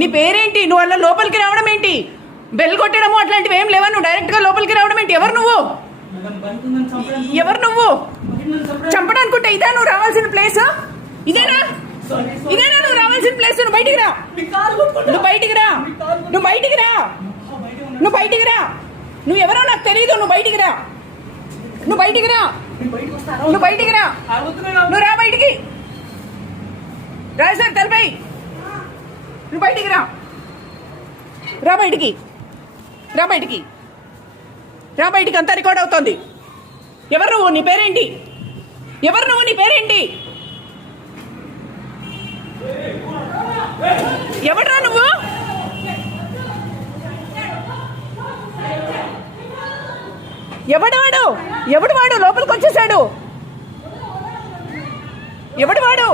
నీ పేరేంటి? నువ్వు అలా లోపలికి రావడం ఏంటి? బెల్ కొట్టడము అట్లాంటివి ఏం లేవా? నువ్వు డైరెక్ట్ గా లోపలికి రావడం ఏంటి? ఎవరు నువ్వు? ఎవరు నువ్వు? చంపడానుకుంటే ఇదా నువ్వు రావాల్సిన ప్లేస్? ఇదేనా ఇదేనా నువ్వు రావాల్సిన ప్లేస్? నువ్వు బయటికి రా, నువ్వు బయటికి రా, నువ్వు బయటికి రా, నువ్వు బయటికి రా. నువ్వు ఎవరో నాకు తెలియదు. నువ్వు బయటికి రా, నువ్వు బయటికి రా, నువ్వు బయటికి రా, నువ్వు రా బయటికి. రాజు సార్ తలపై నువ్వు బయటికి రా, రా బయటికి, రా బయటికి, రా బయటికి. అంతా రికార్డ్ అవుతోంది. ఎవరు నువ్వు? నీ పేరేంటి? ఎవరు నువ్వు? నీ పేరేంటి? ఎవడ్రా నువ్వు? ఎవడు వాడు? ఎవడు వాడు? లోపలికి వచ్చేసాడు. ఎవడు వాడు?